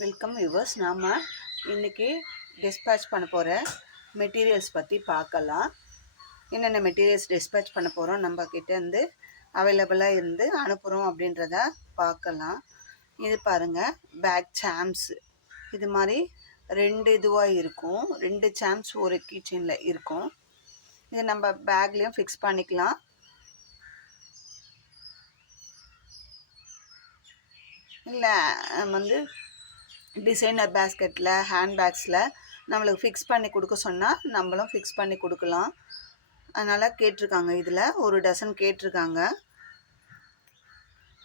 Welcome viewers. நாம் இன்றைக்கி dispatch பண்ண போகிற மெட்டீரியல்ஸ் பற்றி பார்க்கலாம். என்னென்ன மெட்டீரியல்ஸ் டிஸ்பேட்ச் பண்ண போகிறோம், நம்மக்கிட்டேருந்து அவைலபிளாக இருந்து அனுப்புகிறோம் அப்படின்றத பார்க்கலாம். இது பாருங்கள், பேக் சாம்ஸ். இது மாதிரி 2 இதுவாக இருக்கும். 2 சாம்ஸ் ஒரு கிச்சனில் இருக்கும். இது நம்ம பேக்லேயும் ஃபிக்ஸ் பண்ணிக்கலாம். இல்லை வந்து டிசைனர் பேஸ்கெட்டில், ஹேண்ட்பேக்ஸில் நம்மளுக்கு ஃபிக்ஸ் பண்ணி கொடுக்க சொன்னால் நம்மளும் ஃபிக்ஸ் பண்ணி கொடுக்கலாம். அதனால் கேட்டிருக்காங்க, இதில் ஒரு டசன் கேட்டிருக்காங்க.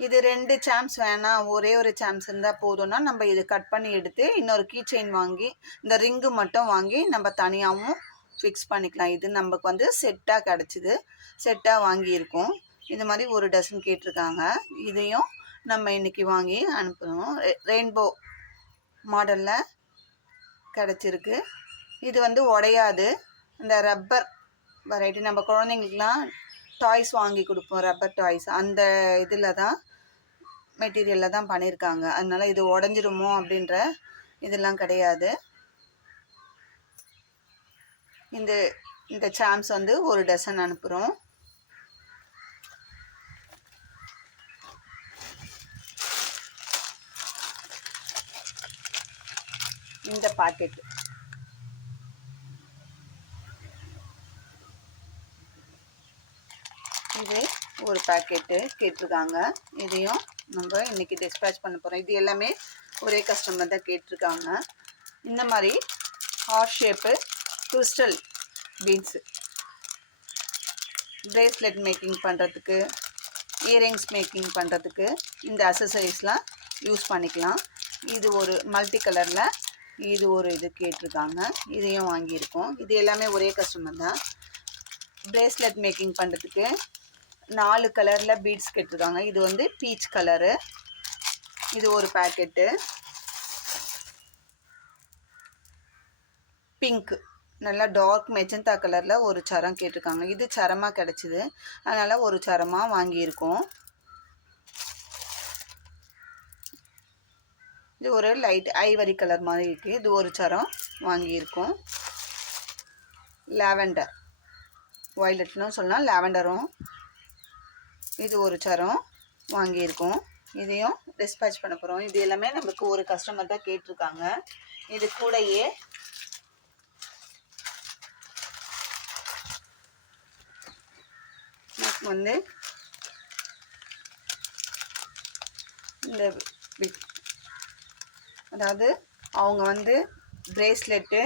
இது 2 சாம்ஸ் வேணாம், ஒரே ஒரு சாம்ஸ் இருந்தால் போதும்னா நம்ம இது கட் பண்ணி எடுத்து இன்னொரு கீ செயின் வாங்கி இந்த ரிங்கு மட்டும் வாங்கி நம்ம தனியாகவும் ஃபிக்ஸ் பண்ணிக்கலாம். இது நமக்கு வந்து செட்டாக கிடச்சிது, செட்டாக வாங்கியிருக்கோம். இது மாதிரி ஒரு டசன் கேட்டிருக்காங்க. இதையும் நம்ம இன்றைக்கி வாங்கி அனுப்பணும். ரெயின்போ மாடலில் கிடச்சிருக்கு. இது வந்து உடையாது. இந்த ரப்பர் வெரைட்டி நம்ம குழந்தைங்களுக்குலாம் டாய்ஸ் வாங்கி கொடுப்போம், ரப்பர் டாய்ஸ், அந்த இதில் தான் மெட்டீரியலில் தான் பண்ணியிருக்காங்க. அதனால் இது உடஞ்சிருமோ அப்படின்ற இதெல்லாம் கிடையாது. இந்த சாம்ஸ் வந்து ஒரு டசன் அனுப்புகிறோம். இந்த பாக்கெட் இது ஒரு பாக்கெட்டு கேட்டிருக்காங்க. இதையும் நம்ம இன்றைக்கி டிஸ்பேட்ச் பண்ண போகிறோம். இது எல்லாமே ஒரே கஸ்டமர் தான் கேட்டிருக்காங்க. இந்த மாதிரி heart shape crystal beads bracelet making பண்ணுறதுக்கு, இயரிங்ஸ் மேக்கிங் பண்ணுறதுக்கு இந்த அக்சசரிஸ்லாம் யூஸ் பண்ணிக்கலாம். இது ஒரு மல்டி கலரில் இது ஒரு இது கேட்டிருக்காங்க. இதையும் வாங்கியிருக்கோம். இது எல்லாமே ஒரே கஸ்டமர் தான். பிரேஸ்லெட் மேக்கிங் பண்ணுறதுக்கு 4 கலரில் பீட்ஸ் கேட்டிருக்காங்க. இது வந்து பீச் கலரு. இது ஒரு பேக்கெட்டு. பிங்க், நல்லா டார்க் மெஜந்தா கலரில் ஒரு சரம் கேட்டிருக்காங்க. இது சரமாக கிடச்சிது, அதனால் ஒரு சரமாக வாங்கியிருக்கோம். இது ஒரு லைட் ஐவரி கலர் மாதிரி இருக்குது. இது ஒரு சரம் வாங்கியிருக்கோம். லாவெண்டர், வயலட்னும் சொல்லலாம், லாவெண்டரும். இது ஒரு சரம் வாங்கியிருக்கோம். இதையும் டிஸ்பேட்ச் பண்ண போகிறோம். இது எல்லாமே நமக்கு ஒரு கஸ்டமர் தான் கேட்டிருக்காங்க. இது கூடயே வந்து இந்த அதாவது அவங்க வந்து பிரேஸ்லெட்டு,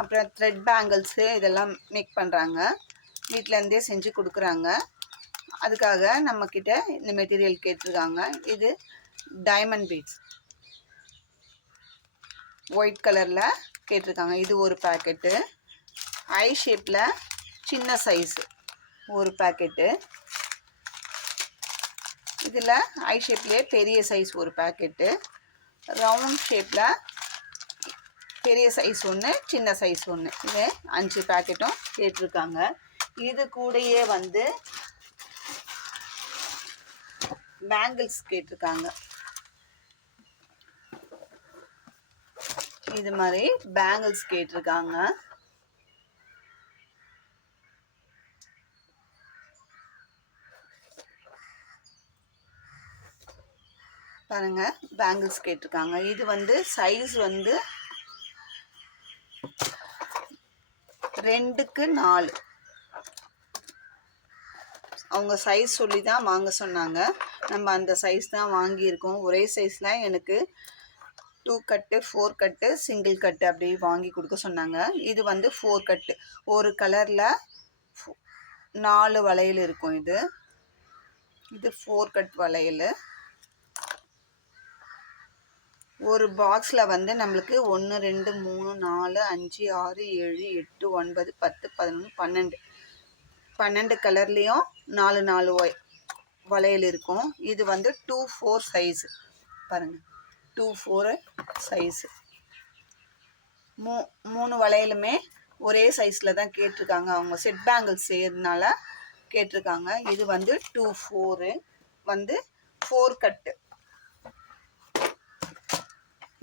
அப்புறம் த்ரெட் பேங்கிள்ஸு இதெல்லாம் மேக் பண்ணுறாங்க. வீட்டிலேருந்தே செஞ்சு கொடுக்குறாங்க. அதுக்காக நம்மக்கிட்ட இந்த மெட்டீரியல் கேட்டிருக்காங்க. இது டைமண்ட் பீட்ஸ் ஒயிட் கலரில் கேட்டிருக்காங்க. இது ஒரு பேக்கெட்டு. ஐ ஷேப்பில் சின்ன சைஸு ஒரு பேக்கெட்டு. இதில் ஐ ஷேப்லேயே பெரிய சைஸ் ஒரு பேக்கெட்டு. ரவுண்ட் ஷேப்பில் பெரிய சைஸ் ஒன்று, சின்ன சைஸ் ஒன்று. இது 5 பேக்கெட்டும் கேட்டிருக்காங்க. இது கூடயே வந்து பேங்கிள்ஸ் கேட்டிருக்காங்க. இது மாதிரி பேங்கிள்ஸ் கேட்டிருக்காங்க. பாருங்க, பேங்கிள்ஸ் கேட்டிருக்காங்க. இது வந்து சைஸ் வந்து 2க்கு 4. அவங்க சைஸ் சொல்லி தான் வாங்க சொன்னாங்க. நம்ம அந்த சைஸ் தான் வாங்கியிருக்கோம். ஒரே சைஸில் எனக்கு 2 கட்டு, 4 கட்டு, சிங்கிள் கட்டு அப்படி வாங்கி கொடுக்க சொன்னாங்க. இது வந்து 4 கட்டு. ஒரு கலரில் 4 வளையல் இருக்கும். இது 4 கட் வளையல். ஒரு பாக்ஸில் வந்து நம்மளுக்கு 1 2 3 4 5 6 7 8 9 10 11 12 கலர்லேயும் 4 வளையல் இருக்கும். இது வந்து 2-4 சைஸு. பாருங்கள், 2-4 சைஸு. 3 வளையலுமே ஒரே சைஸில் தான் கேட்டிருக்காங்க. அவங்க செட் பேங்கிள்ஸ் செய்யறதுனால கேட்டிருக்காங்க. இது வந்து 2-4 வந்து 4 கட்டு.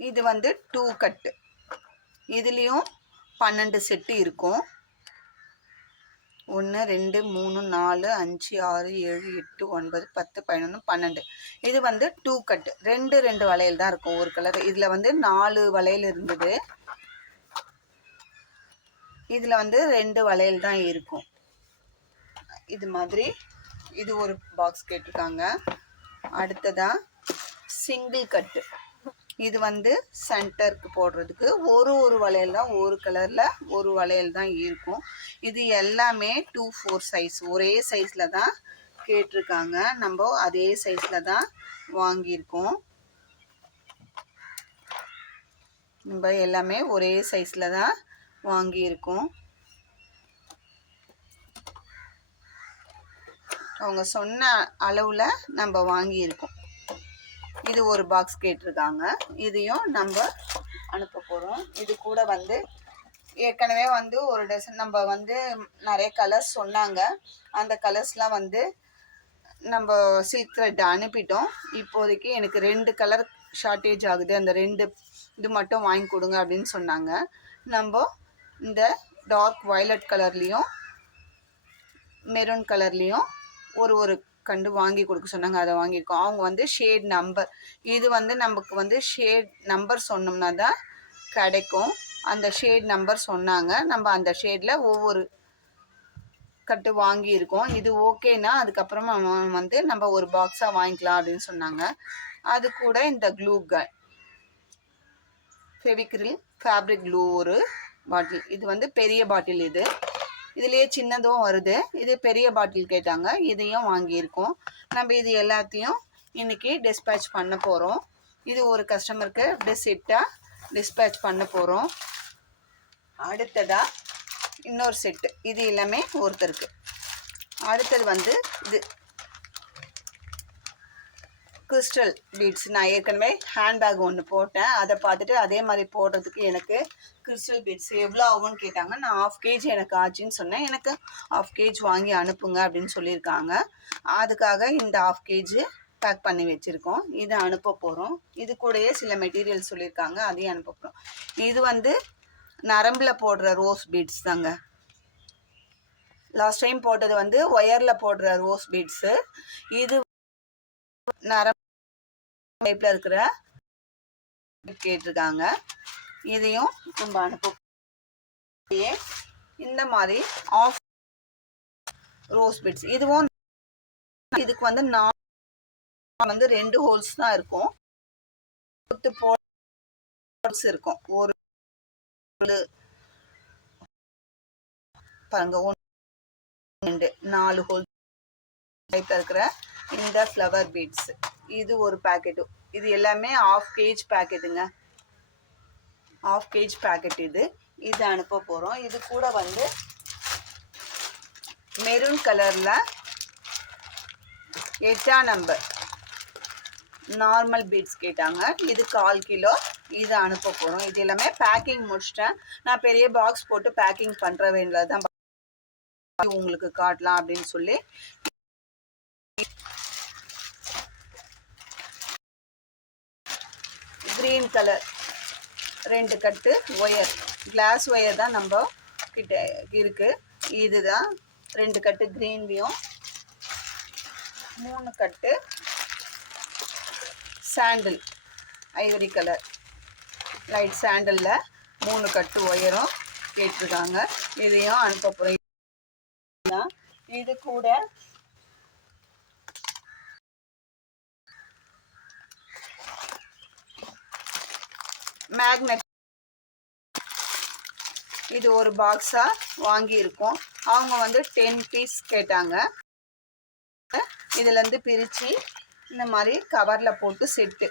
இது வந்து 2 கட்டு. இதுலேயும் 12 செட்டு இருக்கும். 1 2 3 4 5 6 7 8 9 10 11 12. இது வந்து 2 கட்டு. 2 வளையல் தான் இருக்கும் ஒரு கலர். இதில் வந்து 4 வளையல் இருந்தது. இதில் வந்து 2 வளையல் தான் இருக்கும். இது மாதிரி இது ஒரு பாக்ஸ் கேட்டிருக்காங்க. அடுத்ததா சிங்கிள் கட்டு. இது வந்து சென்டருக்கு போடுறதுக்கு ஒரு வளையல் தான், ஒரு கலரில் ஒரு வளையல் தான் இருக்கும். இது எல்லாமே 2/4 சைஸ், ஒரே சைஸில் தான் கேட்டிருக்காங்க. நம்ம அதே சைஸில் தான் வாங்கியிருக்கோம். நம்ம எல்லாமே ஒரே சைஸில் தான் வாங்கியிருக்கோம். அவங்க சொன்ன அளவில் நம்ம வாங்கியிருக்கோம். இது ஒரு பாக்ஸ் கேட்டிருக்காங்க. இதையும் நம்ம அனுப்ப போகிறோம். இது கூட வந்து ஏற்கனவே வந்து ஒரு டசன் நம்ம வந்து நிறைய கலர்ஸ் சொன்னாங்க. அந்த கலர்ஸ்லாம் வந்து நம்ம சில்க் த்ரெட் அனுப்பிட்டோம். இப்போதைக்கு எனக்கு 2 கலர் ஷார்ட்டேஜ் ஆகுது, அந்த 2 இது மட்டும் வாங்கி கொடுங்க அப்படின்னு சொன்னாங்க. நம்ம இந்த டார்க் வயலட் கலர்லேயும் மெரூன் கலர்லேயும் ஒரு கண்டு வாங்கி கொடுக்க சொன்னாங்க. அதை வாங்கியிருக்கோம். அவங்க வந்து ஷேட் நம்பர், இது வந்து நமக்கு வந்து ஷேட் நம்பர் சொன்னோம்னா தான் கிடைக்கும். அந்த ஷேட் நம்பர் சொன்னாங்க. நம்ம அந்த ஷேடில் ஒவ்வொரு கட்டு வாங்கியிருக்கோம். இது ஓகேனா அதுக்கப்புறமா வந்து நம்ம ஒரு பாக்ஸாக வாங்கிக்கலாம் அப்படின்னு சொன்னாங்க. அது கூட இந்த glue gun, Fevicryl fabric glue ஒரு பாட்டில். இது வந்து பெரிய பாட்டில். இதுலேயே சின்னதும் வருது. இது பெரிய பாட்டில் கேட்டாங்க. இதையும் வாங்கியிருக்கோம். நம்ம இது எல்லாத்தையும் இன்றைக்கி டிஸ்பேட்ச் பண்ண போகிறோம். இது ஒரு கஸ்டமருக்கு அப்படியே செட்டாக டிஸ்பேட்ச் பண்ண போகிறோம். அடுத்ததாக இன்னொரு செட்டு. இது எல்லாமே ஒருத்தருக்கு. அடுத்தது வந்து இது கிறிஸ்டல் பீட்ஸ். நான் ஏற்கனவே ஹேண்ட்பேக் ஒன்று போட்டேன். அதை பார்த்துட்டு அதே மாதிரி போடுறதுக்கு எனக்கு கிறிஸ்டல் பீட்ஸ் எவ்வளோ ஆகும்னு கேட்டாங்க. நான் 1/2 kg எனக்கு ஆச்சுன்னு சொன்னேன். எனக்கு 1/2 kg வாங்கி அனுப்புங்க அப்படின்னு சொல்லியிருக்காங்க. அதுக்காக இந்த 1/2 kg பேக் பண்ணி வச்சுருக்கோம். இதை அனுப்ப போகிறோம். இது கூடயே சில மெட்டீரியல் சொல்லியிருக்காங்க, அதையும் அனுப்ப போகிறோம். இது வந்து நரம்பில் போடுற ரோஸ் பீட்ஸ் தாங்க. லாஸ்ட் டைம் போட்டது வந்து ஒயரில் போடுற ரோஸ் பீட்ஸு. இது நரம்பு டைப்பில் இருக்கிற கேட்டிருக்காங்க. இதையும் நம்ம அனுப்ப. இந்த மாதிரி ஆஃப் ரோஸ் பீட்ஸ். இதுவும் இதுக்கு வந்து நான் வந்து 2 ஹோல்ஸ் தான் இருக்கும். ஹோல்ஸ் இருக்கும். ஒரு பாருங்க 1 2 4 ஹோல்ஸ் டைப்ல இருக்கிற இந்த ஃப்ளவர் பீட்ஸ். இது ஒரு பேக்கெட்டு. இது எல்லாமே 1/2 kg பேக்கெட்டுங்க. 1/2 kg packet. இது அனுப்ப போகிறோம். இது கூட வந்து மெரூன் கலரில் 8ஆம் நம்பர் நார்மல் பீட்ஸ் கேட்டாங்க. இது 1/4 கிலோ. இது அனுப்ப போகிறோம். இது எல்லாமே பேக்கிங் முடிச்சிட்டேன். நான் பெரிய பாக்ஸ் போட்டு பேக்கிங் பண்ணுற வேண்டியது தான் உங்களுக்கு காட்டலாம் அப்படின்னு சொல்லி. கிரீன் கலர் 2 கட்டு ஒயர், கிளாஸ் ஒயர் தான் நம்ம கிட்ட இருக்கு. இதுதான் 2 கட்டு கிரீன்லையும், 3 கட்டு சாண்டில் ஐவரி கலர் லைட் சாண்டலில் 3 கட்டு ஒயரும் கேட்டிருக்காங்க. இதையும் அனுப்ப போகிறேன். இது கூட மேக்னெட். இது ஒரு பாக்ஸாக வாங்கியிருக்கோம். அவங்க வந்து 10 பீஸ் கேட்டாங்க. இதுலேருந்து பிரித்து இந்த மாதிரி கவரில் போட்டு செட்டு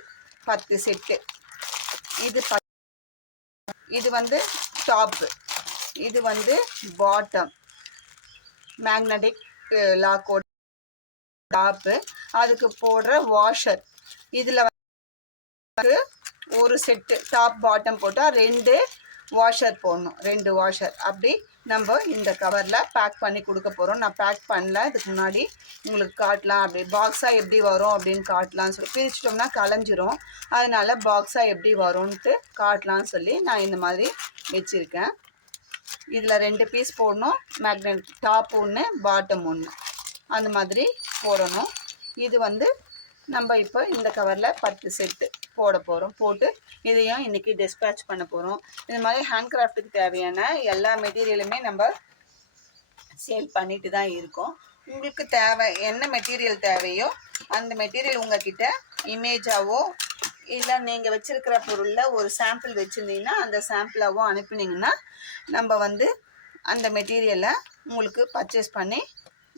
10 செட்டு. இது வந்து டாப்பு, இது வந்து பாட்டம். மேக்னெட்டிக் லாக்கோட டாப்பு, அதுக்கு போடுற வாஷர். இதில் வந்து ஒரு செட்டு டாப் பாட்டம் போட்டால் 2 வாஷர் போடணும், 2 வாஷர். அப்படி நம்ம இந்த கவரில் பேக் பண்ணி கொடுக்க போகிறோம். நான் பேக் பண்ணல, இதுக்கு முன்னாடி உங்களுக்கு காட்டலாம், அப்படி பாக்ஸாக எப்படி வரும் அப்படின்னு காட்டலான்னு சொல்லி, பிரிச்சிட்டோம்னா கலைஞ்சிரும், அதனால் பாக்ஸாக எப்படி வரும்ன்ட்டு காட்டலான்னு சொல்லி நான் இந்த மாதிரி வச்சுருக்கேன். இதில் 2 பீஸ் போடணும், மேக்னெட் டாப் ஒன்று பாட்டம் ஒன்று அந்த மாதிரி போடணும். இது வந்து நம்ம இப்போ இந்த கவரில் 10 செட்டு போட போகிறோம். போட்டு இதையும் இன்றைக்கி டிஸ்பேட்ச் பண்ண போகிறோம். இந்த மாதிரி ஹேண்ட் கிராஃப்ட்டுக்கு தேவையான எல்லா மெட்டீரியலுமே நம்ம சேல் பண்ணிட்டு தான் இருக்கோம். உங்களுக்கு என்ன மெட்டீரியல் தேவையோ அந்த மெட்டீரியல் உங்ககிட்ட இமேஜாவோ இல்லை நீங்கள் வச்சுருக்கிற பொருளில் ஒரு சாம்பிள் வச்சுருந்தீங்கன்னா அந்த சாம்பிளாவோ அனுப்பினீங்கன்னா நம்ம வந்து அந்த மெட்டீரியலை உங்களுக்கு பர்ச்சேஸ் பண்ணி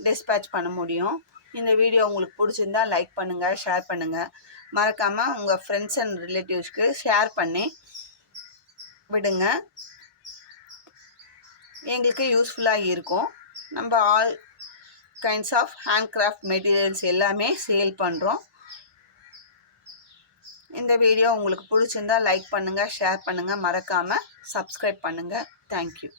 டிஸ்பேட்ச் பண்ண முடியும். இந்த வீடியோ உங்களுக்கு பிடிச்சிருந்தா லைக் பண்ணுங்கள், ஷேர் பண்ணுங்கள். மறக்காமல் உங்கள் ஃப்ரெண்ட்ஸ் அண்ட் ரிலேட்டிவ்ஸ்க்கு ஷேர் பண்ணி விடுங்க, எங்களுக்கு யூஸ்ஃபுல்லாக இருக்கும். நம்ம all kinds of hand craft materials எல்லாமே சேல் பண்ணுறோம். இந்த வீடியோ உங்களுக்கு பிடிச்சிருந்தா லைக் பண்ணுங்கள், ஷேர் பண்ணுங்கள், மறக்காமல் சப்ஸ்கிரைப் பண்ணுங்கள். தேங்க்யூ.